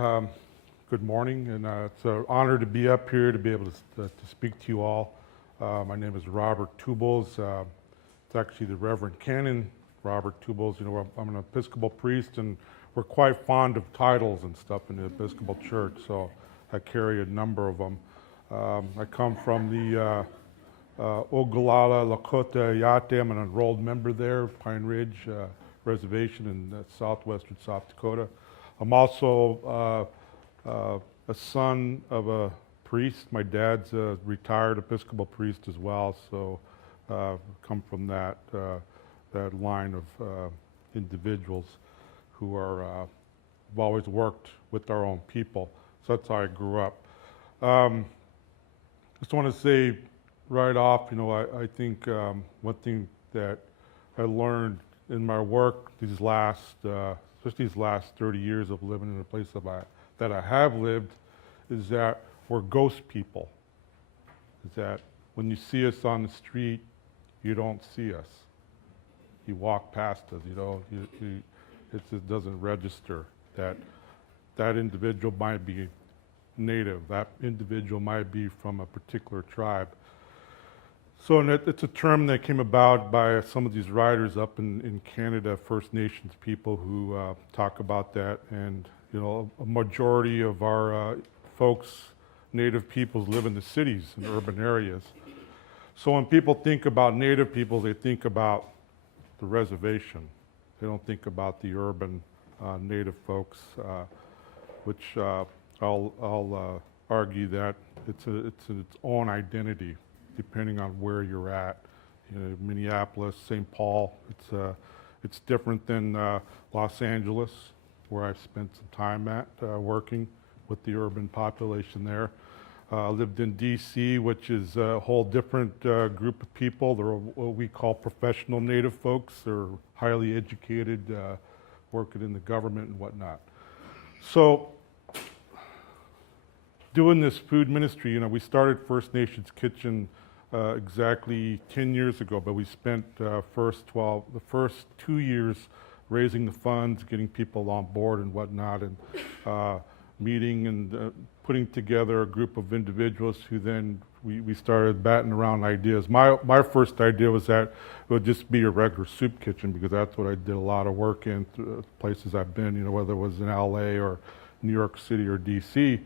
Good morning, and it's an honor to be up here to be able to speak to you all. My name is Robert Tubles. It's actually the Reverend Canon, Robert Tubles. You know, I'm an Episcopal priest, and we're quite fond of titles and stuff in the Episcopal Church, so I carry a number of them. I come from the Ogallala Lakota Yate. I'm an enrolled member there, Pine Ridge Reservation in southwestern South Dakota. I'm also a son of a priest. My dad's a retired Episcopal priest as well, so come from that line of individuals who have always worked with our own people. So that's how I grew up. Just want to say right off, you know, I think one thing that I learned in my work these last, especially these last 30 years of living in a place that I have lived, is that we're ghost people. Is that when you see us on the street, you don't see us. You walk past us, you know, it doesn't register that individual might be native, that individual might be from a particular tribe. So it's a term that came about by some of these writers up in Canada, First Nations people who talk about that. And, you know, a majority of our folks, Native peoples, live in the cities and urban areas. So when people think about Native people, they think about the reservation. They don't think about the urban Native folks, which I'll argue that it's its own identity, depending on where you're at. You know, Minneapolis, St. Paul, it's different than Los Angeles, where I've spent some time at working with the urban population there. Lived in DC, which is a whole different group of people. They're what we call professional Native folks. They're highly educated, working in the government and whatnot. So doing this food ministry, you know, we started First Nations Kitchen exactly 10 years ago, but we spent the first 2 years raising the funds, getting people on board and whatnot, and meeting and putting together a group of individuals who then we started batting around ideas. My first idea was that it would just be a regular soup kitchen, because that's what I did a lot of work in, places I've been, you know, whether it was in LA or New York City or DC.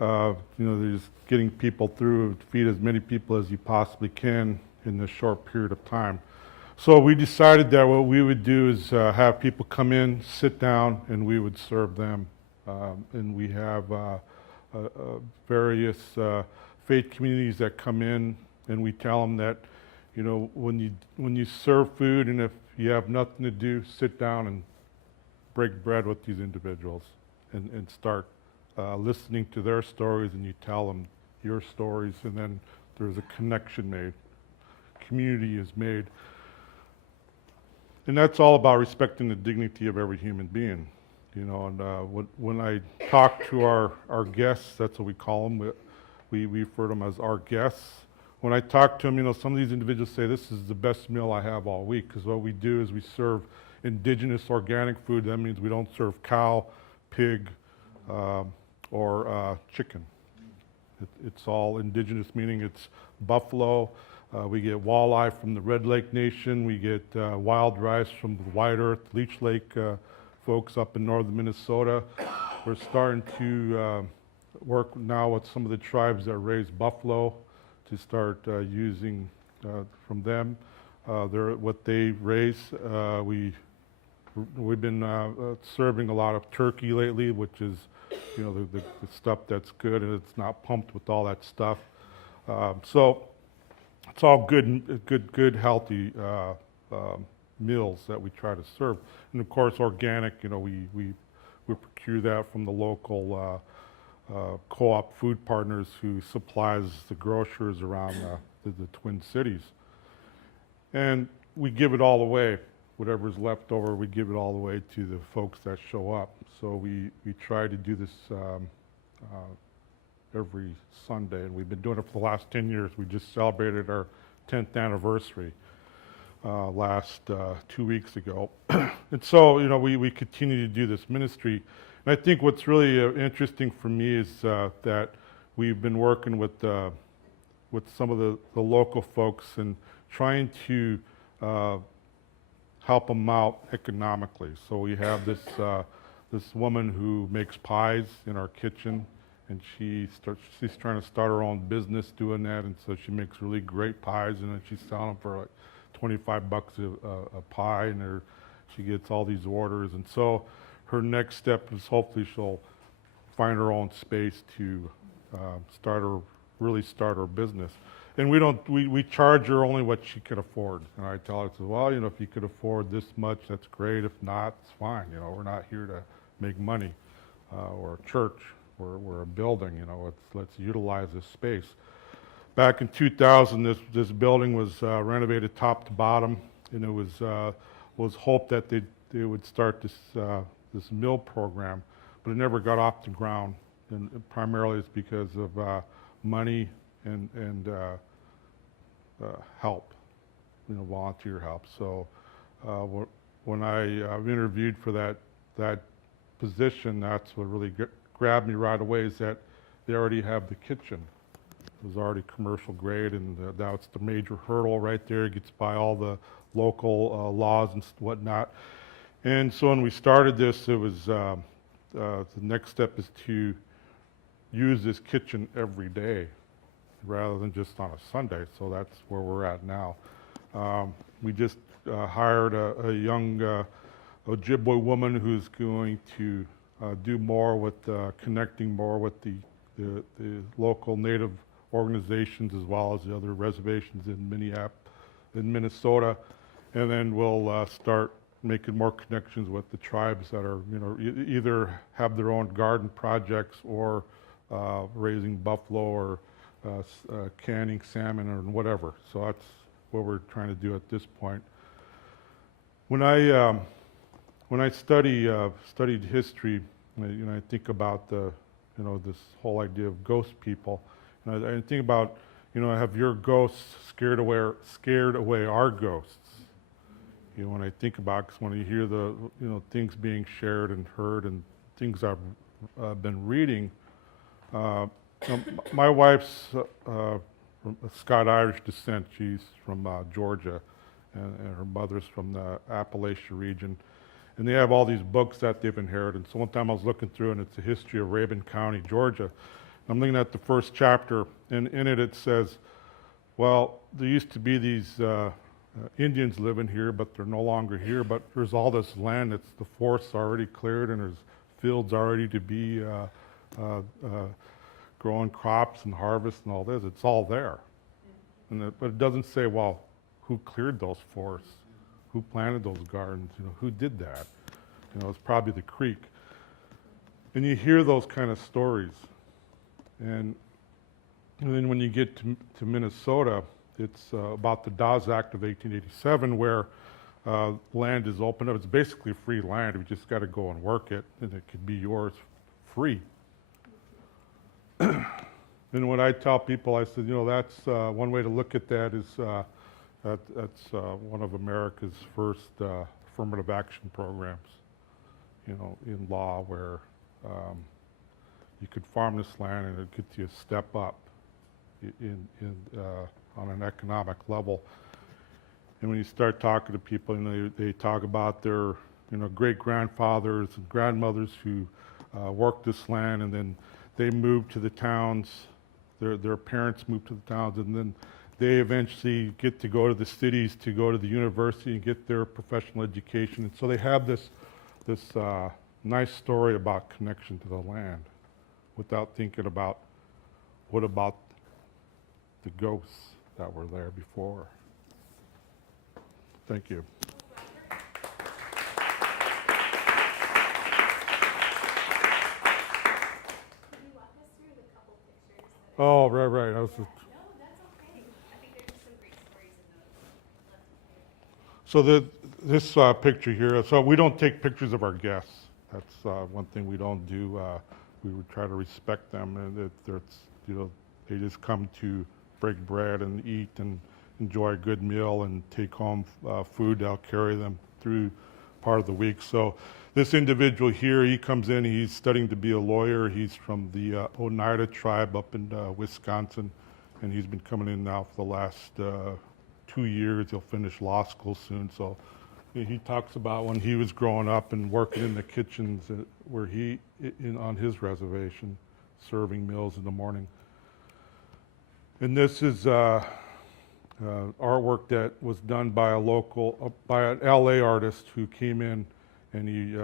You know, just getting people through to feed as many people as you possibly can in this short period of time. So we decided that what we would do is have people come in, sit down, and we would serve them. And we have various faith communities that come in, and we tell them that, you know, when you serve food, and if you have nothing to do, sit down and break bread with these individuals and start listening to their stories, and you tell them your stories, and then there's a connection made. Community is made. And that's all about respecting the dignity of every human being. You know, and when I talk to our guests, that's what we call them. We refer to them as our guests. When I talk to them, you know, some of these individuals say, this is the best meal I have all week, because what we do is we serve indigenous organic food. That means we don't serve cow, pig, or chicken. It's all indigenous, meaning it's buffalo. We get walleye from the Red Lake Nation. We get wild rice from the White Earth, Leech Lake folks up in northern Minnesota. We're starting to work now with some of the tribes that raise buffalo to start using from them. What they raise. We've been serving a lot of turkey lately, which is, you know, the stuff that's good, and it's not pumped with all that stuff. So it's all good, healthy meals that we try to serve. And of course, organic, you know, we procure that from the local co-op food partners who supplies the grocers around the Twin Cities. And we give it all away. Whatever's left over, we give it all away to the folks that show up. So we try to do this every Sunday, and we've been doing it for the last 10 years. We just celebrated our 10th anniversary last 2 weeks ago. And so, you know, we continue to do this ministry. And I think what's really interesting for me is that we've been working with some of the local folks and trying to help them out economically. So we have this woman who makes pies in our kitchen, and she's trying to start her own business doing that, and so she makes really great pies, and then she's selling them for like $25 a pie, and she gets all these orders, and so her next step is hopefully she'll find her own space to really start her business. And we charge her only what she can afford. And I tell her, I say, well, if you could afford this much, that's great. If not, it's fine. We're not here to make money. We're a church. We're a building. Let's utilize this space. Back in 2000, this building was renovated top to bottom, and it was hoped that they would start this meal program, but it never got off the ground. And primarily it's because of money and help, volunteer help. So when I interviewed for that position, that's what really grabbed me right away, is that they already have the kitchen. It was already commercial grade, and now it's the major hurdle right there. It gets by all the local laws and whatnot. And so when we started this, it was the next step is to use this kitchen every day rather than just on a Sunday. So that's where we're at now. We just hired a young Ojibwe woman who's going to do more with connecting more with the local Native organizations as well as the other reservations in Minnesota, and then we'll start making more connections with the tribes that are, either have their own garden projects or raising buffalo or canning salmon or whatever. So that's what we're trying to do at this point. When I studied history, I think about this whole idea of ghost people. And I think about, have your ghosts scared away our ghosts? When I think about, because when you hear the things being shared and heard and things I've been reading, my wife's from Scott-Irish descent. She's from Georgia, and her mother's from the Appalachia region. And they have all these books that they've inherited. So one time I was looking through, and it's the history of Rabun County, Georgia. I'm looking at the first chapter, and in it says, well, there used to be these Indians living here, but they're no longer here. But there's all this land that's the forest's already cleared, and there's fields already to be growing crops and harvest and all this. It's all there. But it doesn't say, well, who cleared those forests? Who planted those gardens? Who did that? It's probably the creek. And you hear those kind of stories. And then when you get to Minnesota, it's about the Dawes Act of 1887, where land is opened up. It's basically free land. We just got to go and work it, and it could be yours free. And when I tell people, I said, that's one way to look at that is that's one of America's first affirmative action programs, in law, where you could farm this land and it gets you a step up on an economic level. And when you start talking to people, they talk about their great-grandfathers and grandmothers who worked this land, and then they moved to the towns. Their parents moved to the towns, and then they eventually get to go to the cities to go to the university and get their professional education. And so they have this nice story about connection to the land without thinking about what about the ghosts that were there before. Thank you. Oh, right. I was just... No, that's okay. I think there's some great stories in those. So this picture here, so we don't take pictures of our guests. That's one thing we don't do. We would try to respect them, and they just come to break bread and eat and enjoy a good meal and take home food that'll carry them through part of the week. So this individual here, he comes in, he's studying to be a lawyer. He's from the Oneida tribe up in Wisconsin, and he's been coming in now for the last 2 years. He'll finish law school soon. So he talks about when he was growing up and working in the kitchens where on his reservation, serving meals in the morning. And this is artwork that was done by by an LA artist who came in and he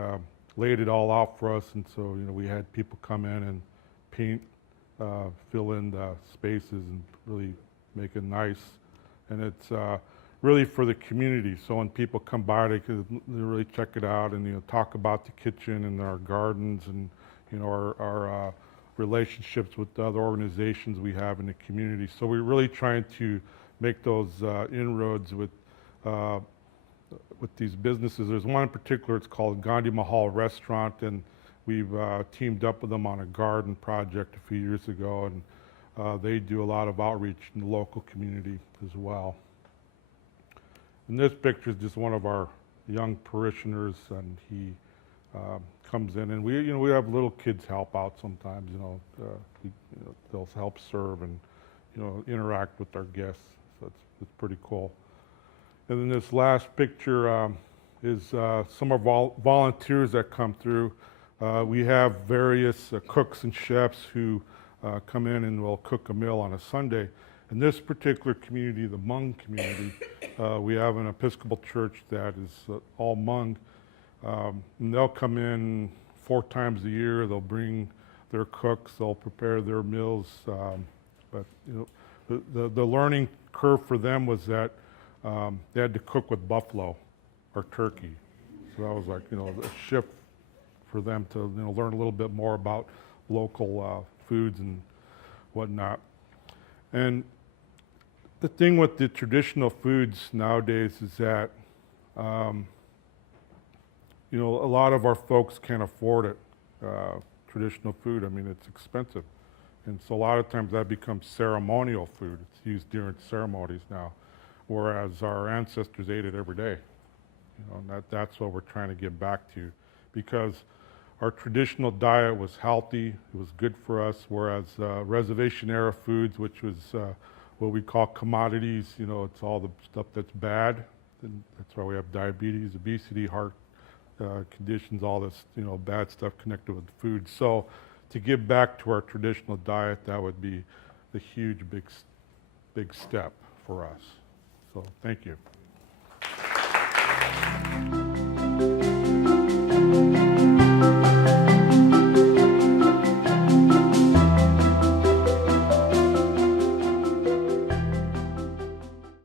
laid it all out for us. And so, we had people come in and paint, fill in the spaces and really make it nice. And it's really for the community. So when people come by, they can really check it out and, talk about the kitchen and our gardens and, our relationships with the other organizations we have in the community. So we're really trying to make those inroads with these businesses. There's one in particular, it's called Gandhi Mahal Restaurant, and we've teamed up with them on a garden project a few years ago, and they do a lot of outreach in the local community as well. And this picture is just one of our young parishioners, and he comes in, and we have little kids help out sometimes. They'll help serve and interact with our guests. So it's pretty cool. And then this last picture is some of our volunteers that come through. We have various cooks and chefs who come in and will cook a meal on a Sunday. In this particular community, the Hmong community, we have an Episcopal church that is all Hmong. And they'll come in 4 times a year. They'll bring their cooks. They'll prepare their meals. But the learning curve for them was that they had to cook with buffalo or turkey. So that was like a shift for them to learn a little bit more about local foods and whatnot. And the thing with the traditional foods nowadays is that a lot of our folks can't afford it. Traditional food, it's expensive. And so a lot of times that becomes ceremonial food. It's used during ceremonies now, whereas our ancestors ate it every day. And that's what we're trying to get back to, because our traditional diet was healthy, it was good for us, whereas reservation era foods, which was what we call commodities, it's all the stuff that's bad. And that's why we have diabetes, obesity, heart conditions, all this, bad stuff connected with food. So to get back to our traditional diet, that would be the huge, big step for us. So thank you.